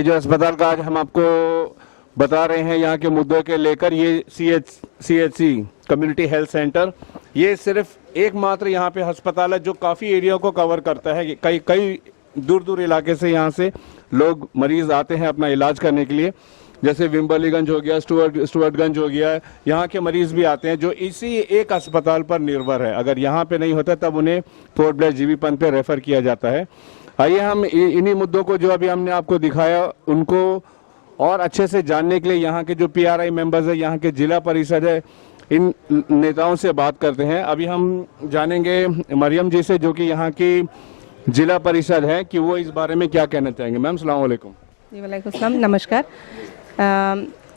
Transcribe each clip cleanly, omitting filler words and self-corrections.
ये जो अस्पताल का आज हम आपको बता रहे हैं यहाँ के मुद्दों के लेकर, ये CHC कम्युनिटी हेल्थ सेंटर, ये सिर्फ एकमात्र यहाँ पे अस्पताल है जो काफ़ी एरिया को कवर करता है। कई दूर दूर इलाके से यहाँ से लोग मरीज आते हैं अपना इलाज करने के लिए, जैसे विम्बलीगंज हो गया, स्टुअर्टगंज हो गया, यहाँ के मरीज भी आते हैं जो इसी एक अस्पताल पर निर्भर है। अगर यहाँ पे नहीं होता तब उन्हें पोर्ट ब्लेयर जीबी पंत पे रेफर किया जाता है। आइए हम इन्हीं मुद्दों को जो अभी हमने आपको दिखाया उनको और अच्छे से जानने के लिए यहाँ के जो PRI मेंबर्स है, यहाँ के जिला परिषद है, इन नेताओं से बात करते हैं। अभी हम जानेंगे मरियम जी से जो कि यहाँ की जिला परिषद है कि वो इस बारे में क्या कहना चाहेंगे। मैम सलाम वालेकुम। जी वालेकुम सलाम, नमस्कार।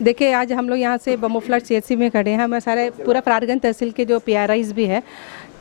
देखिए आज हम लोग यहाँ से बमो फ्लड CHC में खड़े हैं। हमें सारे पूरा फरारगंज तहसील के जो PRIs भी है,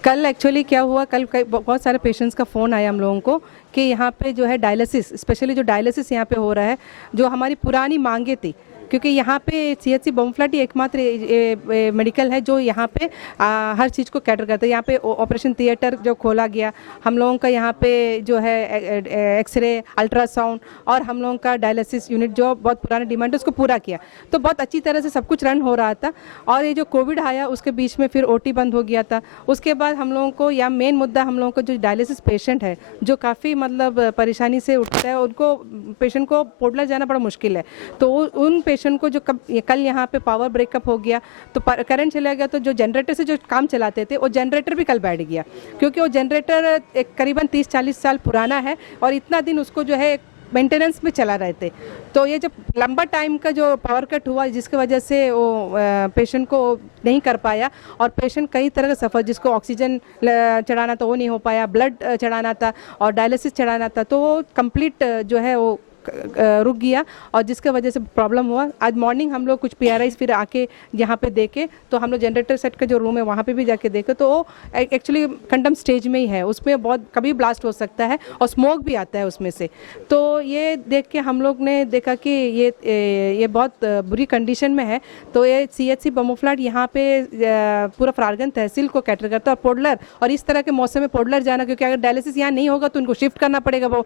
कल एक्चुअली क्या हुआ, कल बहुत सारे पेशेंट्स का फ़ोन आया हम लोगों को कि यहाँ पे जो है डायलिसिस, स्पेशली जो डायलिसिस यहाँ पे हो रहा है, जो हमारी पुरानी मांगे थी, क्योंकि यहाँ पे CHC बमफ्लट ही एकमात्र मेडिकल है जो यहाँ पे हर चीज़ को कैटर करता है। यहाँ पे ऑपरेशन थिएटर जो खोला गया, हम लोगों का यहाँ पे जो है एक्सरे, अल्ट्रासाउंड और हम लोगों का डायलिसिस यूनिट जो बहुत पुराना डिमांड है उसको पूरा किया, तो बहुत अच्छी तरह से सब कुछ रन हो रहा था। और ये जो कोविड आया उसके बीच में फिर OT बंद हो गया था। उसके बाद हम लोगों को यहाँ मेन मुद्दा, हम लोगों को जो डायलिसिस पेशेंट है जो काफ़ी मतलब परेशानी से उठता है, उनको पेशेंट को पोर्ट ब्लेयर जाना बड़ा मुश्किल है। तो उन पेशेंट को जो कल यहाँ पे पावर ब्रेकअप हो गया तो करंट चला गया, तो जो जनरेटर से जो काम चलाते थे वो जनरेटर भी कल बैठ गया, क्योंकि वो जनरेटर एक करीबन 30-40 साल पुराना है और इतना दिन उसको जो है मेंटेनेंस में चला रहे थे। तो ये जब लंबा टाइम का जो पावर कट हुआ जिसकी वजह से वो पेशेंट को नहीं कर पाया और पेशेंट कई तरह का सफ़र, जिसको ऑक्सीजन चढ़ाना था वो नहीं हो पाया, ब्लड चढ़ाना था और डायलिसिस चढ़ाना था, तो वो कंप्लीट जो है वो रुक गया और जिसके वजह से प्रॉब्लम हुआ। आज मॉर्निंग हम लोग कुछ PRIs फिर आके यहाँ पे देखे, तो हम लोग जनरेटर सेट का जो रूम है वहाँ पे भी जाके देखे, तो वो एक्चुअली कंडम स्टेज में ही है, उसमें बहुत कभी ब्लास्ट हो सकता है और स्मोक भी आता है उसमें से। तो ये देख के हम लोग ने देखा कि ये बहुत बुरी कंडीशन में है। तो ये CHC बमो फ्लड यहाँ पे पूरा फरारगंज तहसील को कैटर करता है और पोर्ट ब्लेयर, और इस तरह के मौसम में पोर्ट ब्लेयर जाना, क्योंकि अगर डायलिसिस यहाँ नहीं होगा तो उनको शिफ्ट करना पड़ेगा। वो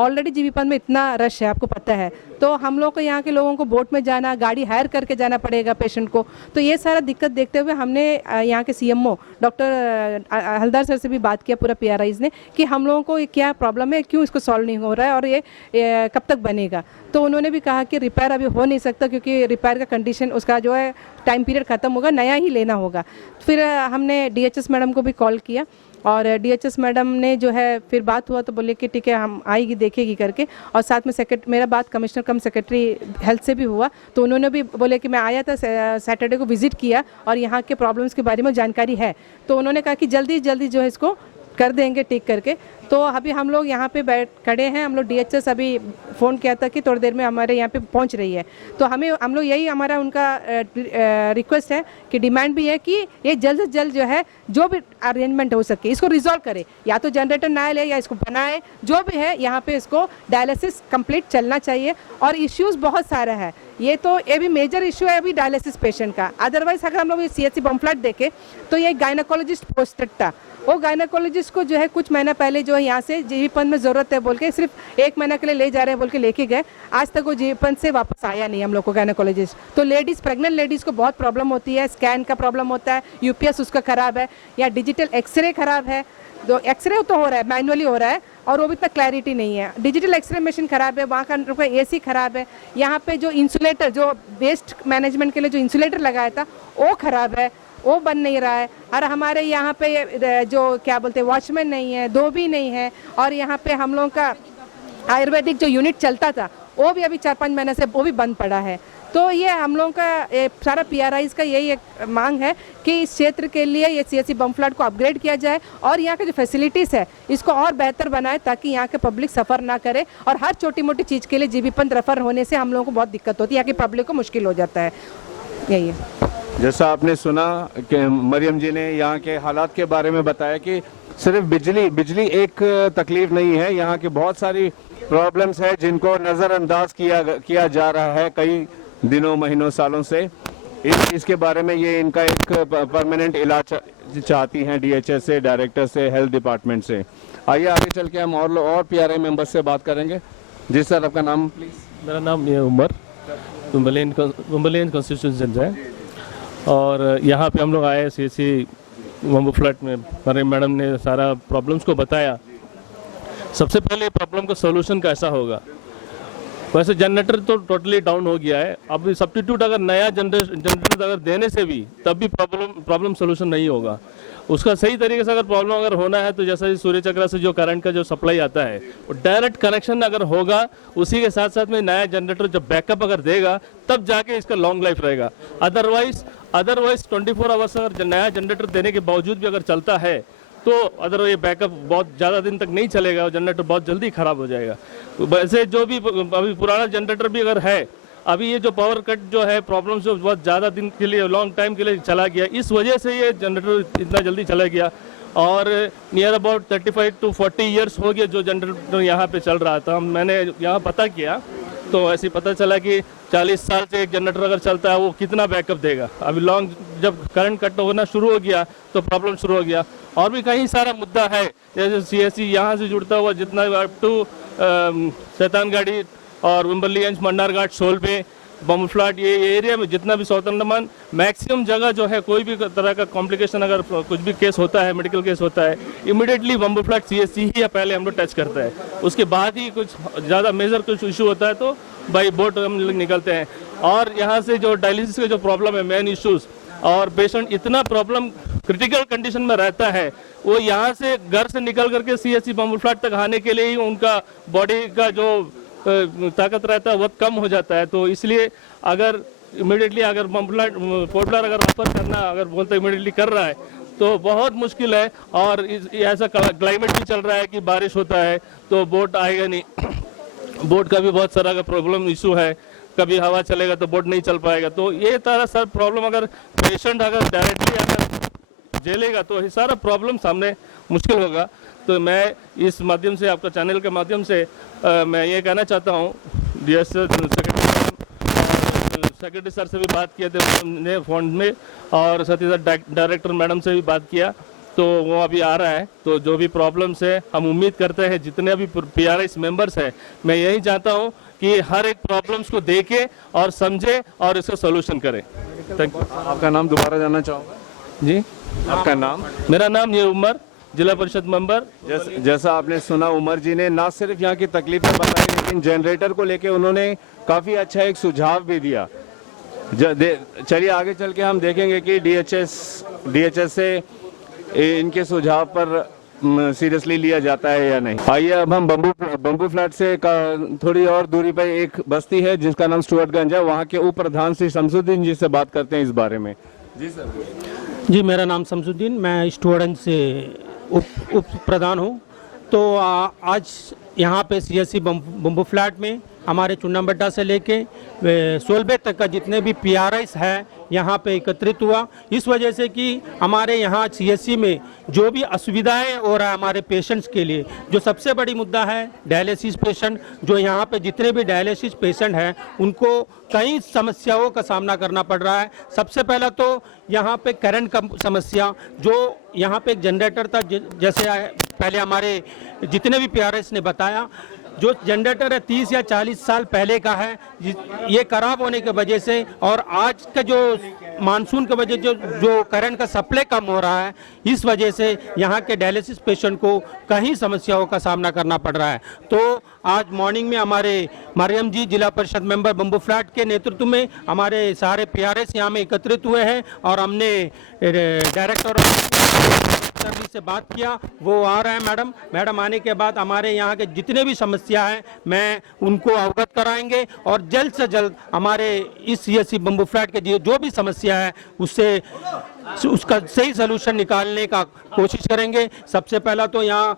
ऑलरेडी जीबी पंत में इतना रश है, आपको पता है। तो हम लोग को यहाँ के लोगों को बोट में जाना, गाड़ी हायर करके जाना पड़ेगा पेशेंट को। तो ये सारा दिक्कत देखते हुए हमने यहाँ के CMO डॉक्टर हलदार सर से भी बात किया, पूरा PRIs ने, कि हम लोगों को क्या प्रॉब्लम है, क्यों इसको सॉल्व नहीं हो रहा है और ये कब तक बनेगा। तो उन्होंने भी कहा कि रिपेयर अभी हो नहीं सकता, क्योंकि रिपेयर का कंडीशन उसका जो है टाइम पीरियड ख़त्म होगा, नया ही लेना होगा। फिर हमने DHS मैडम को भी कॉल किया और DHS मैडम ने जो है फिर बात हुआ तो बोले कि ठीक है हम आएगी देखेगी करके। और साथ में मेरा बात कमिश्नर कम सेक्रेटरी हेल्थ से भी हुआ, तो उन्होंने भी बोले कि मैं आया था सैटरडे को विजिट किया और यहाँ के प्रॉब्लम्स के बारे में जानकारी है, तो उन्होंने कहा कि जल्दी जल्दी जो है इसको कर देंगे ठीक करके। तो अभी हम लोग यहाँ पे बैठ खड़े हैं, हम लोग DHS अभी फ़ोन किया था कि थोड़ी देर में हमारे यहाँ पे पहुँच रही है। तो हम लोग यही हमारा उनका रिक्वेस्ट है कि डिमांड भी है कि ये जल्द से जल्द जो है जो भी अरेंजमेंट हो सके इसको रिजॉल्व करे, या तो जनरेटर नया ले या इसको बनाए, जो भी है यहाँ पे इसको डायलिसिस कंप्लीट चलना चाहिए। और इश्यूज़ बहुत सारा है, ये भी मेजर इशू है अभी डायलिसिस पेशेंट का। अदरवाइज अगर हम लोग CHC बमफ्लट देखें तो ये गायनाकोलॉजिस्ट पोस्टेड था, वो गायनाकोलॉजिस्ट को जो है कुछ महीना पहले जो है यहाँ से जीबी पंत में ज़रूरत है बोल के सिर्फ 1 महीना के लिए ले जा रहे हैं बोल के लेके गए, आज तक वो जीबी पंत से वापस आया नहीं हम लोग को गायनाकोलॉजिस्ट। तो प्रेग्नेंट लेडीज़ को बहुत प्रॉब्लम होती है, स्कैन का प्रॉब्लम होता है, UPS उसका ख़राब है, या डिजिटल एक्सरे ख़राब है। तो एक्सरे तो हो रहा है, मैनुअली हो रहा है और वो भी इतना क्लैरिटी नहीं है। डिजिटल एक्सरे मशीन ख़राब है, वहाँ का AC ख़राब है, यहाँ पे जो इंसुलेटर, जो वेस्ट मैनेजमेंट के लिए जो इंसुलेटर लगाया था वो ख़राब है, वो बन नहीं रहा है। और हमारे यहाँ पे जो क्या बोलते हैं वॉचमैन नहीं है, धोबी नहीं है, और यहाँ पे हम लोगों का आयुर्वेदिक जो यूनिट चलता था वो भी अभी 4-5 महीने से वो भी बंद पड़ा है। तो ये हम लोगों का सारा PRIs का यही एक मांग है कि इस क्षेत्र के लिए ये CHC बमफ्लट को अपग्रेड किया जाए और यहाँ के जो फैसिलिटीज़ है इसको और बेहतर बनाए, ताकि यहाँ के पब्लिक सफ़र ना करे। और हर छोटी मोटी चीज़ के लिए जीबी पंत रेफर होने से हम लोगों को बहुत दिक्कत होती है, यहाँ की पब्लिक को मुश्किल हो जाता है। यही है। जैसा आपने सुना कि मरियम जी ने यहाँ के हालात के बारे में बताया कि सिर्फ बिजली एक तकलीफ नहीं है, यहाँ की बहुत सारी प्रॉब्लम्स है जिनको नज़रअंदाज किया जा रहा है कई दिनों, महीनों, सालों से। इसके बारे में ये इनका एक परमानेंट इलाज चाहती हैं DHS से, डायरेक्टर से, हेल्थ डिपार्टमेंट से। आइए आगे चल के हम और PRI मेंबर्स से बात करेंगे। जी सर, आपका नाम प्लीज़। मेरा नाम ये उमर विम्बलेन कॉन्स्टिट्यूशन है और यहाँ पे हम लोग आए CHC बम्बू फ्लैट में। हमारे मैडम ने सारा प्रॉब्लम्स को बताया। सबसे पहले प्रॉब्लम का सोल्यूशन कैसा होगा। वैसे जनरेटर तो टोटली डाउन हो गया है, अब सब्स्टिट्यूट अगर नया जनरेटर अगर देने से भी तब भी प्रॉब्लम सोल्यूशन नहीं होगा। उसका सही तरीके से अगर प्रॉब्लम अगर होना है तो जैसा सूर्य चक्र से जो करंट का जो सप्लाई आता है वो डायरेक्ट कनेक्शन अगर होगा, उसी के साथ साथ में नया जनरेटर जब बैकअप अगर देगा तब जाके इसका लॉन्ग लाइफ रहेगा। अदरवाइज 24 आवर्स अगर नया जनरेटर देने के बावजूद भी अगर चलता है तो अदर ये बैकअप बहुत ज़्यादा दिन तक नहीं चलेगा और जनरेटर बहुत जल्दी ख़राब हो जाएगा। वैसे जो भी अभी पुराना जनरेटर भी अगर है, अभी ये जो पावर कट जो है प्रॉब्लम जो बहुत ज़्यादा दिन के लिए लॉन्ग टाइम के लिए चला गया, इस वजह से ये जनरेटर इतना जल्दी चला गया। और नियर अबाउट 35 to 40 ईयर्स हो गया जो जनरेटर यहाँ पे चल रहा था। मैंने यहाँ पता किया तो ऐसे पता चला कि 40 साल से एक जनरेटर अगर चलता है वो कितना बैकअप देगा। अभी लॉन्ग जब करंट कट होना शुरू हो गया तो प्रॉब्लम शुरू हो गया। और भी कई सारा मुद्दा है, जैसे CSC यहाँ से जुड़ता हुआ जितना अप टू शैतानगाड़ी और विम्बलीगंज, मंडारघाट, सोलबे, बम्बू फ्लैट, ये एरिया में जितना भी साउथ अंडमान मैक्सिमम जगह जो है कोई भी तरह का कॉम्प्लिकेशन अगर कुछ भी केस होता है, मेडिकल केस होता है, इमीडिएटली बम्बू फ्लैट CSC ही पहले हम लोग टच करता है। उसके बाद ही कुछ ज़्यादा मेजर कुछ इशू होता है तो बाई बोट हम लोग निकलते हैं। और यहाँ से जो डायलिसिस का जो प्रॉब्लम है, मेन इशूज़, और पेशेंट इतना प्रॉब्लम क्रिटिकल कंडीशन में रहता है, वो यहाँ से घर से निकल करके CSC बम्बू फ्लैट तक आने के लिए ही उनका बॉडी का जो ताकत रहता है बहुत कम हो जाता है। तो इसलिए अगर इमीडिएटली अगर पोर्टलर अगर ऑफर करना अगर बोलते इमीडिएटली कर रहा है तो बहुत मुश्किल है। और ऐसा क्लाइमेट भी चल रहा है कि बारिश होता है तो बोट आएगा नहीं। बोट का भी बहुत सारा का प्रॉब्लम इशू है, कभी हवा चलेगा तो बोट नहीं चल पाएगा। तो ये तरह सर प्रॉब्लम अगर पेशेंट अगर डायरेक्टली अगर झेलेगा तो ये सारा प्रॉब्लम सामने मुश्किल होगा। तो मैं इस माध्यम से आपका चैनल के माध्यम से मैं ये कहना चाहता हूँ, DS सेक्रेटरी सर से भी बात किए थे हमने फ़ोन में, और साथ ही साथ डायरेक्टर मैडम से भी बात किया, तो वो अभी आ रहा है। तो जो भी प्रॉब्लम्स है हम उम्मीद करते हैं जितने भी PRIs मेंबर्स हैं, मैं यही चाहता हूँ कि हर एक प्रॉब्लम्स को देखे और समझे और इसका सोल्यूशन करें। Thank you. आपका नाम दोबारा जानना चाहूँगा जी, आपका नाम? मेरा नाम ये उमर, जिला परिषद मेंबर। जैसा आपने सुना, उमर जी ने ना सिर्फ यहाँ की तकलीफें बताई लेकिन जनरेटर को लेके उन्होंने काफ़ी अच्छा एक सुझाव भी दिया। चलिए आगे चल के हम देखेंगे कि DHS से इनके सुझाव पर सीरियसली लिया जाता है या नहीं। आइए अब हम बम्बू फ्लैट से थोड़ी और दूरी पर एक बस्ती है जिसका नाम स्टुअर्टगंज है, वहाँ के उप प्रधान श्री शमसुद्दीन जी से बात करते हैं इस बारे में। जी सर। जी, मेरा नाम शमसुद्दीन, मैं स्टुअर्टगंज से उप प्रधान हूँ। तो आज यहाँ पे CSC बम्बू फ्लैट में हमारे चुन्नाबट्टा से लेके सोलबे तक का जितने भी PRIs है यहाँ पे एकत्रित हुआ। इस वजह से कि हमारे यहाँ CSC में जो भी असुविधाएं हो रहा है हमारे पेशेंट्स के लिए, जो सबसे बड़ी मुद्दा है डायलिसिस पेशेंट, जो यहाँ पे जितने भी डायलिसिस पेशेंट हैं उनको कई समस्याओं का सामना करना पड़ रहा है। सबसे पहला तो यहाँ पे करंट का समस्या, जो यहाँ पे एक जनरेटर था, जैसे पहले हमारे जितने भी PRIs ने बताया, जो जनरेटर है 30 या 40 साल पहले का है, ये खराब होने की वजह से और आज का जो मानसून की वजह जो करंट का सप्लाई कम हो रहा है, इस वजह से यहाँ के डायलिसिस पेशेंट को कई समस्याओं का सामना करना पड़ रहा है। तो आज मॉर्निंग में हमारे मरियम जी, जिला परिषद मेंबर बम्बू फ्लैट के नेतृत्व में हमारे सारे PRIs यहाँ में एकत्रित हुए हैं और हमने डायरेक्टर जी से बात किया, वो आ रहे हैं। मैडम आने के बाद हमारे यहाँ के जितने भी समस्या हैं मैं उनको अवगत कराएंगे और जल्द से जल्द हमारे इस CSC बम्बू फ्लैट के जो भी समस्या है उसका सही सलूशन निकालने का कोशिश करेंगे। सबसे पहला तो यहाँ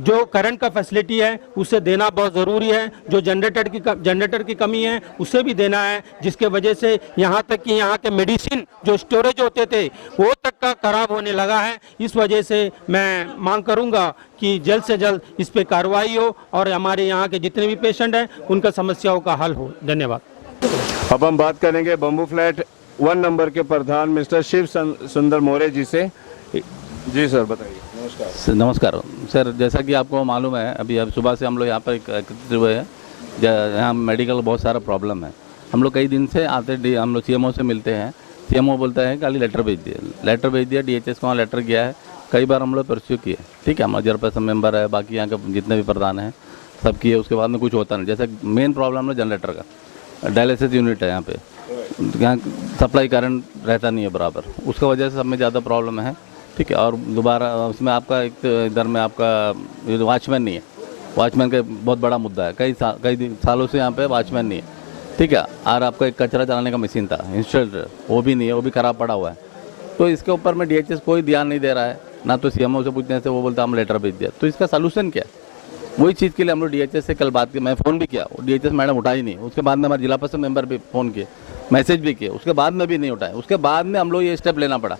जो करंट का फैसिलिटी है उसे देना बहुत ज़रूरी है, जो जनरेटर की कमी है उसे भी देना है, जिसके वजह से यहाँ तक कि यहाँ के मेडिसिन जो स्टोरेज होते थे वो तक का खराब होने लगा है। इस वजह से मैं मांग करूँगा कि जल्द से जल्द इस पर कार्रवाई हो और हमारे यहाँ के जितने भी पेशेंट हैं उनका समस्याओं का हल हो। धन्यवाद। अब हम बात करेंगे बम्बू फ्लैट 1 नंबर के प्रधान मिस्टर शिव सुंदर मोरे जी से। जी सर, बताइए। नमस्कार सर, जैसा कि आपको मालूम है अभी सुबह से हम लोग यहाँ पर एकत्रित हुए हैं यहाँ मेडिकल बहुत सारा प्रॉब्लम है। हम लोग कई दिन से आते हम लोग CMO से मिलते हैं। CMO बोलता है खाली लेटर भेज दिया DHS को वहाँ लेटर गया है, कई बार हम लोग परस्यू किए, ठीक है, हमारे चेयरपर्सन मेंबर है, बाकी यहाँ के जितने भी प्रधान हैं सब किए, उसके बाद में कुछ होता नहीं। जैसे मेन प्रॉब्लम है जनरेटर का, डायलिसिस यूनिट है यहाँ पे, यहाँ सप्लाई करंट रहता नहीं है बराबर, उसका वजह से सब में ज़्यादा प्रॉब्लम है, ठीक है। और दोबारा उसमें आपका एक तो इधर में आपका वॉचमैन नहीं है, वॉचमैन का बहुत बड़ा मुद्दा है, कई सालों से यहाँ पे वॉचमैन नहीं है, ठीक है। और आपका एक कचरा चलाने का मशीन था इंस्टॉलर, वो भी नहीं है, वो भी ख़राब पड़ा हुआ है। तो इसके ऊपर में DHS कोई ध्यान नहीं दे रहा है, ना तो CMO से पूछने से वो बोलता हम लेटर भेज दिया। तो इसका सलूशन क्या है? वही चीज़ के लिए हम लोग DHS से कल बात की, मैं फ़ोन भी किया, DHS मैडम उठा ही नहीं। उसके बाद में हमारे जिला परिषद मेंबर भी फ़ोन किए, मैसेज भी किए, उसके बाद में भी नहीं उठाए। उसके बाद में हम लोग ये स्टेप लेना पड़ा,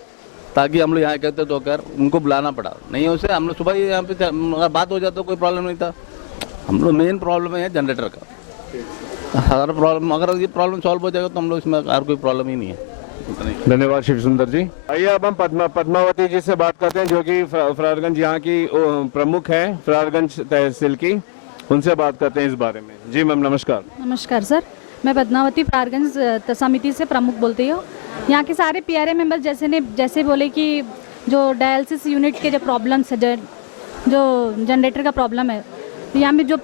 ताकि हम लोग यहाँ कहते तो कर उनको बुलाना पड़ा, नहीं उसे हम लोग सुबह ही यहाँ पे अगर बात हो जाता तो कोई प्रॉब्लम नहीं था। हम लोग मेन प्रॉब्लम है जनरेटर का, हर प्रॉब्लम अगर ये प्रॉब्लम सॉल्व हो जाएगा तो हम लोग इसमें और कोई प्रॉब्लम ही नहीं है। धन्यवाद शिव सुंदर जी। आइए अब हम पद्मावती जी से बात करते हैं, जो कि फरारगंज यहाँ की प्रमुख है, फरारगंज तहसील की, उनसे बात करते हैं इस बारे में। जी मैम नमस्कार। नमस्कार सर, मैं पद्मावती फरारगंज समिति से प्रमुख बोलती हूँ। यहाँ के सारे PRA मेंबर जैसे बोले कि जो डायलिसिस यूनिट के जो प्रॉब्लम्स है, जो जनरेटर का प्रॉब्लम है, यहाँ में जो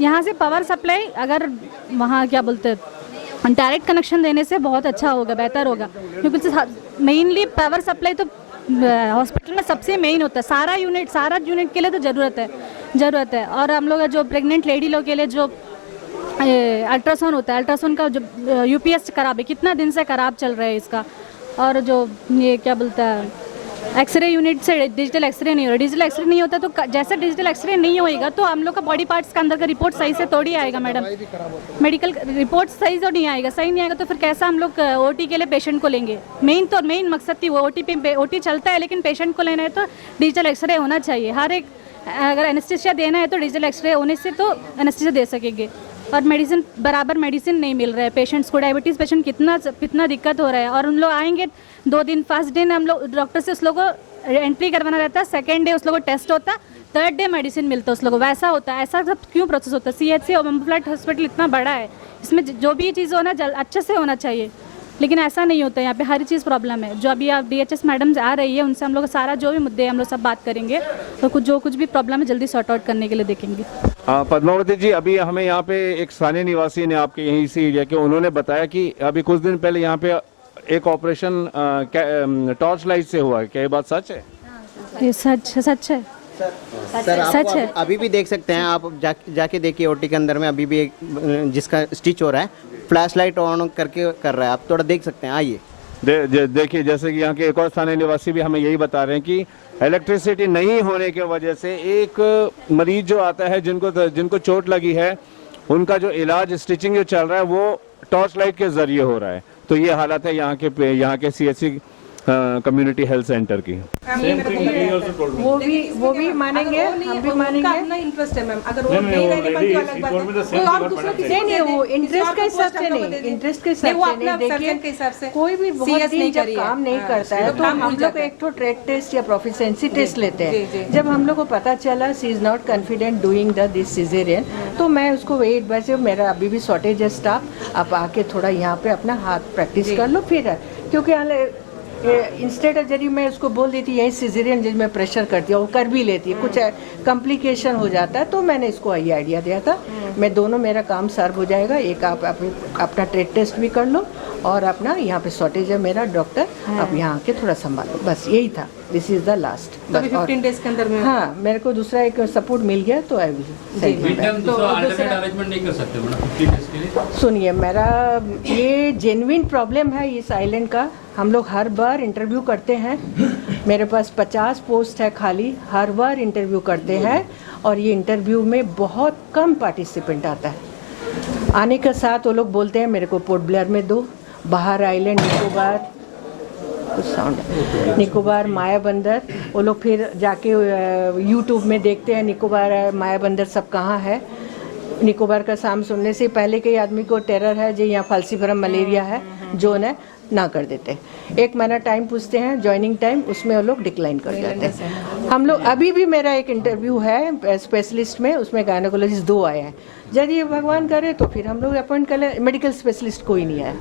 यहाँ से पावर सप्लाई अगर वहाँ क्या बोलते हैं डायरेक्ट कनेक्शन देने से बहुत अच्छा होगा, बेहतर होगा, क्योंकि मेनली पावर सप्लाई तो हॉस्पिटल में सबसे मेन होता है। सारा यूनिट के लिए तो ज़रूरत है। और हम लोग जो प्रेग्नेंट लेडी लोग के लिए जो अल्ट्रासाउंड होता है, अल्ट्रासाउंड का जो UPS खराब है, कितना दिन से खराब चल रहा है इसका। और जो ये क्या बोलता है एक्सरे यूनिट से डिजिटल एक्सरे नहीं हो रहा, डिजिटल एक्सरे नहीं होता तो जैसे डिजिटल एक्सरे नहीं होएगा तो हम लोग का बॉडी पार्ट्स का अंदर का रिपोर्ट सही से थोड़ी आएगा मैडम, मेडिकल रिपोर्ट सही तो नहीं आएगा, सही नहीं आएगा तो फिर कैसा हम लोग OT के लिए पेशेंट को लेंगे। मेन मकसद थी वो, OT चलता है लेकिन पेशेंट को लेना है तो डिजिटल एक्सरे होना चाहिए। हर एक अगर एनेस्थीसिया देना है तो डिजिटल एक्सरे होने से तो एनेस्थीसिया दे सकेंगे। और बराबर मेडिसिन नहीं मिल रहा है पेशेंट्स को, डायबिटीज़ पेशेंट कितना दिक्कत हो रहा है। और उन लोग आएंगे 2 दिन, फर्स्ट डे हम लोग डॉक्टर से उस लोग को एंट्री करवाना रहता है, सेकेंड डे उस लोग को टेस्ट होता है, थर्ड डे मेडिसिन मिलता है उस लोग को। वैसा होता है, ऐसा सब क्यों प्रोसेस होता है? CHC और बम्बू फ्लैट हॉस्पिटल इतना बड़ा है, इसमें जो भी चीज़ होना अच्छे से होना चाहिए, लेकिन ऐसा नहीं होता। यहाँ पे हर चीज़ प्रॉब्लम है। जो अभी आप DHS मैडम आ रही है, उनसे हम लोग सारा जो भी मुद्दे हैं हम लोग सब बात करेंगे, तो जो कुछ भी प्रॉब्लम है जल्दी सॉर्ट आउट करने के लिए देखेंगे। पद्मावती जी, अभी हमें यहाँ पे एक स्थानीय निवासी ने आपके यहीं से एरिया के, उन्होंने बताया कि अभी कुछ दिन पहले यहाँ पे एक ऑपरेशन टॉर्च लाइट से हुआ है, क्या ये बात सच है? ये सच है। सर आपको अभी भी देख सकते हैं, आप जाके देखिए OT के अंदर में अभी भी एक जिसका स्टिच हो रहा है, फ्लैश लाइट ऑन करके कर रहा है, आप थोड़ा देख सकते हैं। आइए देखिए, जैसे कि यहाँ के एक और स्थानीय निवासी भी हमें यही बता रहे हैं कि इलेक्ट्रिसिटी नहीं होने की वजह से एक मरीज जो आता है जिनको चोट लगी है, उनका जो इलाज स्टिचिंग जो चल रहा है वो टॉर्च लाइट के जरिए हो रहा है। तो ये हालत है यहाँ के CHC कम्युनिटी हेल्थ सेंटर की। वो भी मानेंगे, हम भी मानेंगे। अपना इंटरेस्ट है मैम, अगर वो नहीं रहने पाती अलग बात है। कोई और दूसरा किसी नहीं, वो इंटरेस्ट के हिसाब से नहीं, इंटरेस्ट के हिसाब से नहीं। देखिए कोई भी बहुत दिन जब काम नहीं करता है तो हम लोग एक तो ट्रेड टेस्ट या प्रोफिशिएंसी टेस्ट लेते हैं। जब हम लोग को पता चला she is not confident doing this caesarean, तो मैं उसको वेट वैसे मेरा अभी भी शॉर्टेज है स्टाफ, आप आके थोड़ा यहाँ पे अपना हाथ प्रैक्टिस कर लो फिर, क्योंकि इंस्टेड जरिए मैं उसको बोल देती यही सिजेरियन जिसमें प्रेशर करती है, वो कर भी लेती है, कुछ कॉम्प्लिकेशन हो जाता है, तो मैंने इसको ये आइडिया दिया था। मैं दोनों मेरा काम सर्व हो जाएगा, एक आप अपना ट्रेड टेस्ट भी कर लो और अपना यहाँ पे शॉर्टेज है मेरा डॉक्टर, आप यहाँ के थोड़ा संभालो, बस यही था। This is the last. 15 days के अंदर में हाँ मेरे को दूसरा एक सपोर्ट मिल गया तो आई सुनिए, मेरा ये जेन्युइन प्रॉब्लम है इस आइलैंड का। हम लोग हर बार इंटरव्यू करते हैं, मेरे पास 50 पोस्ट है खाली, हर बार इंटरव्यू करते हैं और ये इंटरव्यू में बहुत कम पार्टिसिपेंट आता है। आने के साथ वो लोग बोलते हैं मेरे को पोर्ट ब्लेयर में दो, बाहर आइलैंड निकोबार, कुछ साउंड निकोबार, माया बंदर, वो लोग फिर जाके यूट्यूब में देखते हैं निकोबार माया बंदर सब कहाँ है। निकोबार का नाम सुनने से पहले कई आदमी को टेरर है जो यहाँ फाल्सीफरम मलेरिया है जोन है, ना कर देते, 1 महीना टाइम पूछते हैं ज्वाइनिंग टाइम, उसमें वो लोग डिक्लाइन कर जाते हैं। हम लोग अभी भी मेरा एक इंटरव्यू है स्पेशलिस्ट में, उसमें गायनोकोलॉजिस्ट 2 आए हैं, यदि भगवान करे तो फिर हम लोग अपॉइंट कर लें, मेडिकल स्पेशलिस्ट कोई नहीं आया।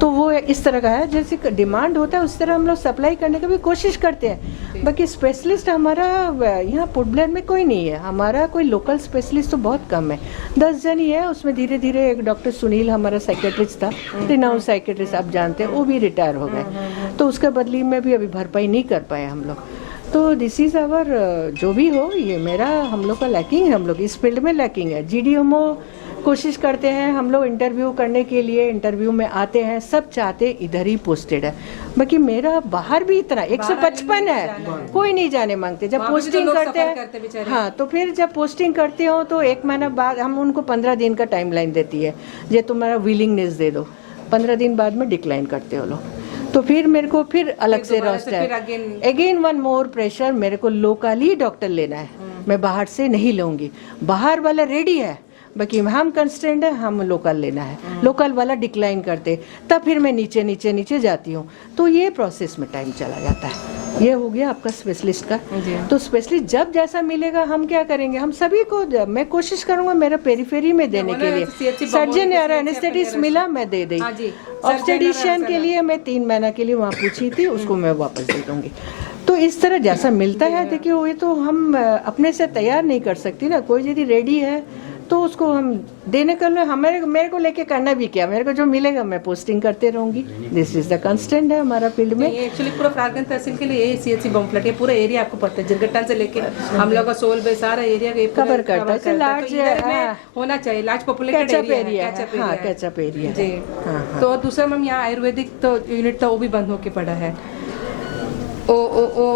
तो वो इस तरह का है, जैसे डिमांड होता है उस तरह हम लोग सप्लाई करने की भी कोशिश करते हैं। बाकी स्पेशलिस्ट हमारा यहाँ पोर्ट ब्लेयर में कोई नहीं है, हमारा कोई लोकल स्पेशलिस्ट तो बहुत कम है, 10 जन ही है। उसमें धीरे धीरे एक डॉक्टर सुनील हमारा साइकेट्रिस्ट था, रिनाउंड साइकेट्रिस्ट आप जानते हैं, वो भी रिटायर हो गए, तो उसके बदली में भी अभी भरपाई नहीं कर पाए हम लोग। तो दिस इज़ आवर, जो भी हो, ये मेरा हम लोग का लैकिंग है, हम लोग इस फील्ड में लैकिंग है। GDMO कोशिश करते हैं हम लोग इंटरव्यू करने के लिए, इंटरव्यू में आते हैं, सब चाहते इधर ही पोस्टेड है। बाकी मेरा बाहर भी इतना 155 है, कोई नहीं जाने मांगते। जब पोस्टिंग करते हैं, हाँ, तो फिर जब पोस्टिंग करते हो तो 1 महीना बाद हम उनको 15 दिन का टाइम लाइन देती है, ये तुम्हारा विलिंगनेस दे दो, 15 दिन बाद में डिक्लाइन करते हो लोग। तो फिर मेरे को फिर अलग से रोस्टर, अगेन 1 मोर प्रेशर, मेरे को लोकली डॉक्टर लेना है, मैं बाहर से नहीं लूँगी। बाहर वाला रेडी है, बाकी हम कंस्टेंट है, हम लोकल लेना है, लोकल वाला डिक्लाइन करते, तब फिर मैं नीचे नीचे नीचे जाती हूँ। तो ये प्रोसेस में टाइम चला जाता है। ये हो गया आपका स्पेशलिस्ट का। तो स्पेशलिस्ट जब जैसा मिलेगा हम क्या करेंगे, हम सभी को, मैं कोशिश करूंगा मेरा पेरिफेरी में देने के लिए। सर्जन या एनेस्थेटिस्ट मिला मैं दे दी, ऑब्स्टेट्रिशियन के लिए मैं 3 महीना के लिए वहाँ पूछी थी, उसको मैं वापस दे दूँगी। तो इस तरह जैसा मिलता है, देखिए वो ये तो हम अपने से तैयार नहीं कर सकती ना, कोई यदि रेडी है तो उसको हम देने का, मेरे को लेके करना भी क्या, मेरे को जो मिलेगा मैं पोस्टिंग करते रहूंगी। दिस इज द कंस्टेंट है हमारा फील्ड में। एक्चुअली पूरा फ्रारगंज तहसील के लिए ये CHC बमफ्लट, ये पूरा एरिया आपको पड़ता है, जिरगट्टा से लेके हम लोग का सोल बे सारा एरिया कवर करता है। लार्ज होना चाहिए, large populated area, catch up area जी। तो दूसरा मैम यहाँ आयुर्वेदिक तो यूनिट था, वो भी बंद होके पड़ा है, ओ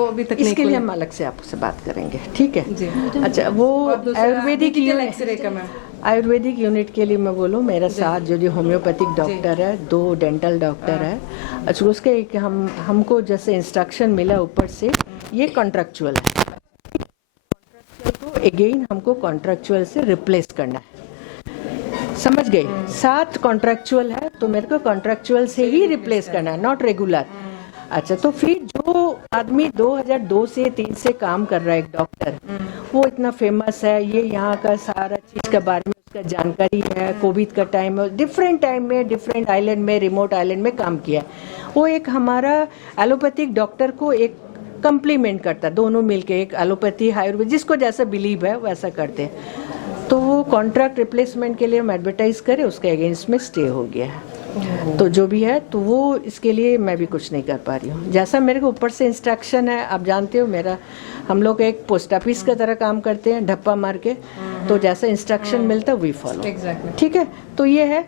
अभी तक इसके लिए हम अलग से आपसे बात करेंगे, ठीक है जी। अच्छा, वो आयुर्वेदिक यूनिट के लिए मैं बोलूँ, मेरा साथ जो होम्योपैथिक डॉक्टर है, 2 डेंटल डॉक्टर है। अच्छा, उसके एक हमको जैसे इंस्ट्रक्शन मिला ऊपर से, ये कॉन्ट्रैक्चुअल है, तो अगेन हमको कॉन्ट्रैक्चुअल से रिप्लेस करना है, समझ गए? 7 कॉन्ट्रैक्चुअल है, तो मेरे को कॉन्ट्रैक्चुअल से ही रिप्लेस करना है, नॉट रेगुलर। अच्छा, तो फिर जो आदमी 2002 से 3 से काम कर रहा है, एक डॉक्टर, वो इतना फेमस है, ये यहाँ का सारा चीज़ के बारे में उसका जानकारी है, कोविड का टाइम में, डिफरेंट टाइम में, डिफरेंट आइलैंड में, रिमोट आइलैंड में काम किया है। वो एक हमारा एलोपैथिक डॉक्टर को एक कम्प्लीमेंट करता है, दोनों मिलके एक एलोपैथी आयुर्वेद, जिसको जैसा बिलीव है वैसा करते हैं। तो वो कॉन्ट्रैक्ट रिप्लेसमेंट के लिए हम एडवर्टाइज करें, उसके अगेंस्ट में स्टे हो गया है। तो जो भी है, तो वो इसके लिए मैं भी कुछ नहीं कर पा रही हूँ। जैसा मेरे को ऊपर से इंस्ट्रक्शन है, आप जानते हो मेरा, हम लोग एक पोस्ट ऑफिस की तरह काम करते हैं, ढप्पा मार के, तो जैसा इंस्ट्रक्शन मिलता है वी फॉलो, ठीक है। तो ये है,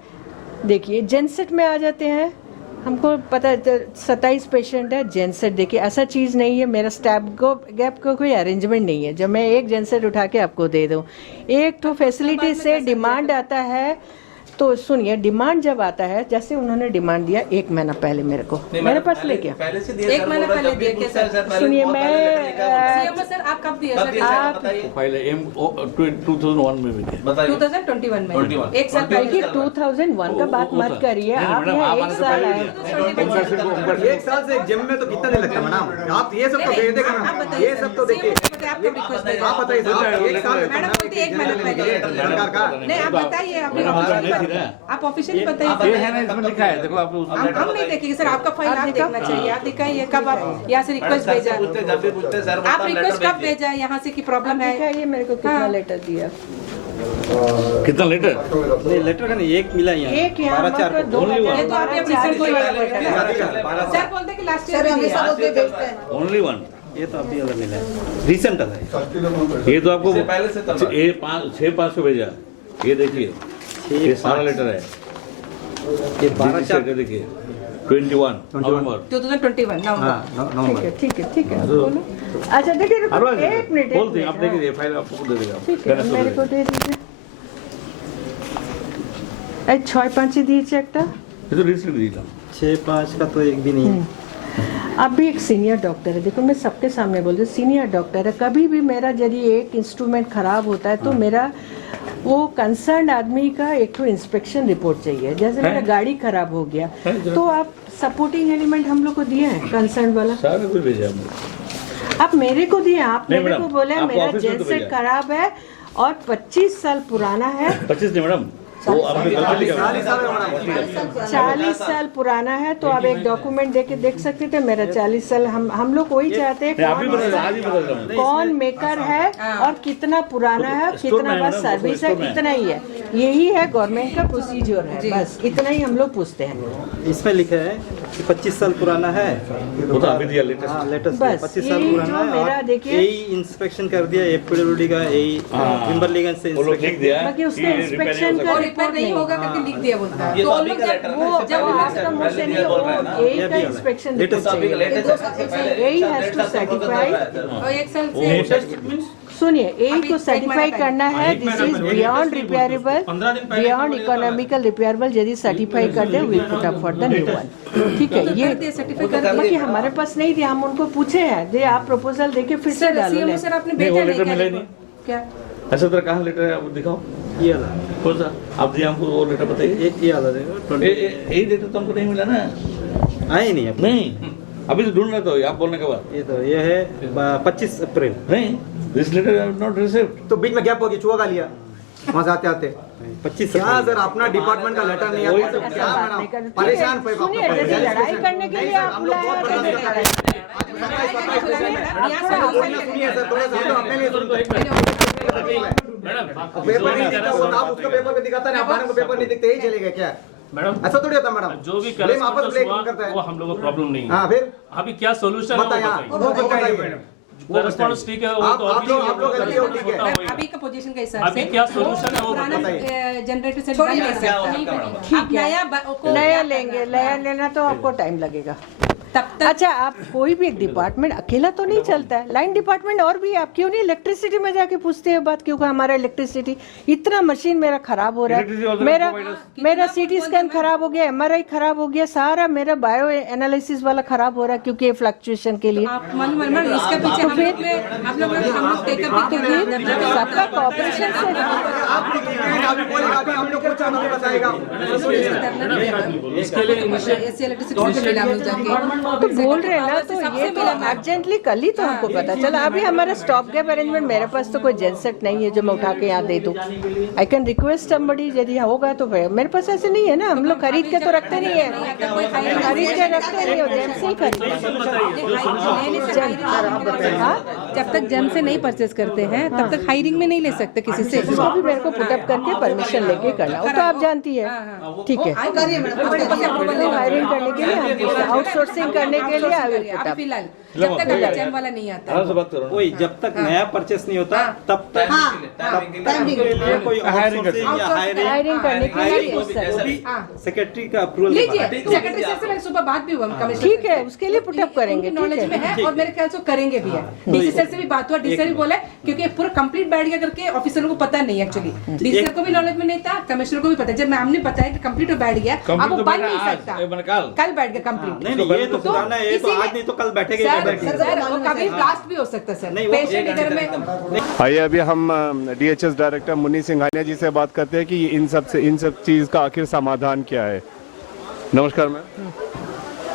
देखिए जेनसेट में आ जाते हैं, हमको पता है 27 पेशेंट है। जेनसेट देखिए ऐसा चीज़ नहीं है, मेरा स्टैप गैप का कोई अरेंजमेंट नहीं है, जब मैं एक जेनसेट उठा के आपको दे दूँ। एक तो फैसिलिटी से डिमांड आता है, तो सुनिए, डिमांड जब आता है, जैसे उन्होंने डिमांड दिया 1 महीना पहले मेरे को, मेरे पास लेके 1 महीना पहले दिया क्या सर? सुनिए, मैं सर आप कब दिए सर? आप पहले 2001 में भी दिया, 2021 में, 1 साल पहले। 2001 का बात मत करिए आप, यहाँ 1 साल है। 1 साल से जिम में तो कितना नहीं लगता मैडम, आप ये सब तो दे देगा मैडम, ये सब तो देखिए, आप बताइए सर, 1 साल मैडम बोलते 1 महीना पहले सरकार का नहीं, आप बताइए, आप ऑफिशियली बताइए। ये है ना, इसमें लिखा है, देखो आप हम नहीं देखेंगे सर, आपका फाइल आप देखना चाहिए, आप दिखाइए कब आप यहाँ से रिक्वेस्ट भेजा, आप रिक्वेस्ट कब भेजा यहाँ से की प्रॉब्लम है, ये मेरे को कितना लेटर दिया, कितना लेटर? नहीं लेटर नहीं, एक मिला यहाँ, एक यहाँ 12-4 2 ये तो आपने अपनी सर बोलते कि लास्ट ईयर ओनली 1, ये तो अभी अलग मिला है, रिसेंट है ये तो आपको पहले से 6-5 को भेजा, ये देखिए, ये सारा लेटर है, ये 12-4 का देखिए, 21 नवंबर 2021 नवंबर। ठीक है, बोलो। अच्छा देखिए, एक मिनट बोलते हैं, आप देखिए, फाइल आपको दे देगा, ठीक है, मेरे को दे दीजिए। 6-5 দিয়েছে একটা, ये तो रिसीव दिया, 6-5 का तो एक भी नहीं है। आप भी एक सीनियर डॉक्टर है, देखो मैं सबके सामने बोल रही हूँ, सीनियर डॉक्टर है, कभी भी मेरा यदि एक इंस्ट्रूमेंट खराब होता है तो मेरा वो कंसर्न आदमी का एक तो इंस्पेक्शन रिपोर्ट चाहिए। जैसे मेरा गाड़ी खराब हो गया तो आप सपोर्टिंग एलिमेंट हम लोग को दिए हैं कंसर्न वाला, सारा कुछ भेजा हमने। आप मेरे को दिए, आप नहीं मेरे को मैडम, बोले आपको मेरा ऑफिस में तो जेनसेट भेजा। खराब है और 25 साल पुराना है। 25 नहीं मैडम, वो आपने गलती लिखा। 40 साल पुराना है तो आप एक डॉक्यूमेंट देके देख सकते थे मेरा 40 साल। हम लोग वही चाहते हैं आप ही बदल, आज ही बदल रहा हूँ। कौन मेकर है और कितना पुराना है, कितना बस सर्विस है, इतना ही है। यही है गवर्नमेंट का प्रोसीजर है, बस इतना ही हम लोग पूछते हैं। इसमें लिखा है कि 25 साल पुराना है, वो तो अभी दिया लेटेस्ट। हाँ लेटेस्ट बस 25 साल यही पुराना जो है। मेरा और देखिए यही इंस्पेक्शन कर दिया एफपीडब्ल्यूडी का, यही विम्बरलीगंज से वो लोग लिख इंस्पेक्शन। दिया बाकी उसके इंस्पेक्शन का रिपोर्ट नहीं होगा करके लिख दिया बोलता है। तो जब आपका मुंह से नहीं हो, यही का इंस्पेक्शन रिपोर्ट चाहिए। यही हैज टू सर्टिफाई और एक साल से सुनिए, यही को सर्टिफाई करना है this is beyond repairable, beyond economical repairable. यदि सर्टिफाई कर they will put up for the new one. ठीक है, ये सर्टिफाई कर बाकी हमारे पास नहीं दिया, हम उनको पूछे हैं दे आप प्रपोजल देके फिर से डालो। सर आपने नहीं, वो भेजा लेटर नहीं मिला ही क्या? नहीं। क्या ऐसा तरह कहाँ लेटर है, आप दिखाओ। ये वाला, कौन सा आप दिया हमको, वो लेटर बताइए। ये वाला देखो, यही लेटर तो हमको नहीं मिला ना। आए नहीं अब। नहीं, अभी तो ढूंढ रहे तो आप बोलने के बाद। ये तो ये है 25 अप्रैल। नहीं, this letter I have not received. तो बीच में गैप हो गया, चुहा खा लिया वहां से आते आते। 25 क्या सर अपना डिपार्टमेंट का लेटर नहीं आता तो क्या मैडम परेशान पे सुनिए, जैसे लड़ाई करने के लिए आप बुलाया सुनिए सर, थोड़ा सा अपने लिए पेपर नहीं दिखता वो, आप उसको पेपर पे दिखाता नहीं, हमारे को पेपर नहीं दिखते, यही चलेगा क्या मैडम? ऐसा थोड़ी होता मैडम, जो भी ब्लेम आपस correspondence ब्लेम हुआ, करता है। वो हम लोगों को प्रॉब्लम नहीं है। हाँ फिर अभी क्या सोल्यूशन है वो बताइए। Correspondence ठीक है, वो तो आप लोग गलती हो, ठीक है। अभी का पोजीशन के हिसाब अभी से क्या सोल्यूशन है वो पुराना बताइए। जनरेटर से बंद कर सकते हैं। ठीक है, नया लेंगे, नया लेना तो आपको टाइम लगेगा तब तक। अच्छा, आप कोई भी एक डिपार्टमेंट अकेला तो नहीं चलता है, लाइन डिपार्टमेंट और भी। आप क्यों नहीं इलेक्ट्रिसिटी में जाके पूछते हैं बात, क्योंकि हमारा इलेक्ट्रिसिटी इतना मशीन मेरा खराब हो रहा है, मेरा सीटी स्कैन खराब हो गया, एमआरआई खराब हो गया, सारा मेरा बायो एनालिसिस वाला खराब हो रहा है क्योंकि फ्लक्चुएशन के लिए। आप मन इसके पीछे हम लोग टेकअप भी कर सबका कॉपरेशन से हम लोग कुछ नहीं बताएगा। इसके लिए इलेक्ट्रिसिटी से मिला हम लोग जाके बोल रहे हैं ना, तो ये तो अर्जेंटली कल ही तो हमको पता चला। अभी हमारा स्टॉप गैप अरेंजमेंट, मेरे पास तो कोई जेनसेट नहीं है जो मैं उठा के यहाँ दे दूँ। आई कैन रिक्वेस्ट समबडी, यदि होगा तो मेरे पास ऐसे नहीं है ना, हम लोग खरीद के तो रखते नहीं है, खरीद के रखते नहीं हो, जेम से ही खरीदते। जब तक जेम से नहीं परचेज करते हैं तब तक हायरिंग में नहीं ले सकते किसी से। उसको भी मेरे को पुटअप करके परमिशन लेके करना, वो तो आप जानती है। ठीक है, हायरिंग करने के लिए, आउटसोर्सिंग करने के लिए अभी फिलहाल जब तक जेम वाला नहीं आता, वही जब तक नया परचेस नहीं होता तब तक कोई आउटसोर्सिंग या हायरिंग करने के लिए सेक्रेटरी का अप्रूवल लीजिए। सेक्रेटरी से मेरी सुबह बात भी हुआ कमिश्नर, ठीक है, उसके लिए पुटअप करेंगे। नॉलेज में है और मेरे ख्याल से करेंगे भी है। डीसी सर से भी बात हुआ, डीसी सर भी बोला क्योंकि पूरा कंप्लीट बैठ गया करके ऑफिसरों को पता नहीं एक्चुअली। डीसी सर को भी नॉलेज में नहीं था, कमिश्नर को भी पता। जब मैं हमने बताया कि कंप्लीट बैठ गया, अब वो बन नहीं सकता, कल बैठ गया कंप्लीट। नहीं, ये तो पुराना है, ये तो आज नहीं तो कल बैठेगा। सर वो कभी ब्लास्ट भी हो सकता है सर, पेशेंट इधर में। आइए अभी हम डीएचएस डायरेक्टर मुन्नी सिंघानिया जी से बात करते हैं कि इन सब चीज़ का आखिर समाधान क्या है। नमस्कार मैम।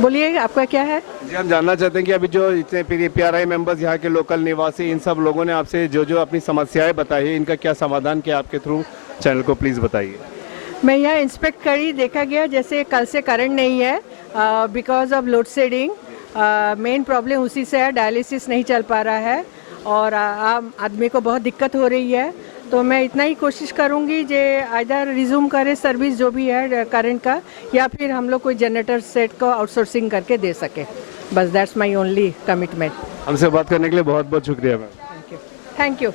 बोलिए, आपका क्या है? जी, हम जानना चाहते हैं कि अभी जो इतने पीआरआई मेंबर्स, यहाँ के लोकल निवासी, इन सब लोगों ने आपसे जो अपनी समस्याएं बताई है, इनका क्या समाधान किया आपके थ्रू, चैनल को प्लीज़ बताइए। मैं यहाँ इंस्पेक्ट करी, देखा गया जैसे कल से करंट नहीं है because of load shedding. Main problem उसी से है, डायलिसिस नहीं चल पा रहा है और आम आदमी को बहुत दिक्कत हो रही है। तो मैं इतना ही कोशिश करूंगी जे आइदर रिज्यूम करे सर्विस जो भी है करंट का, या फिर हम लोग कोई जनरेटर सेट को आउटसोर्सिंग करके दे सके। बस दैट्स माय ओनली कमिटमेंट। हमसे बात करने के लिए बहुत बहुत शुक्रिया मैम। Thank you.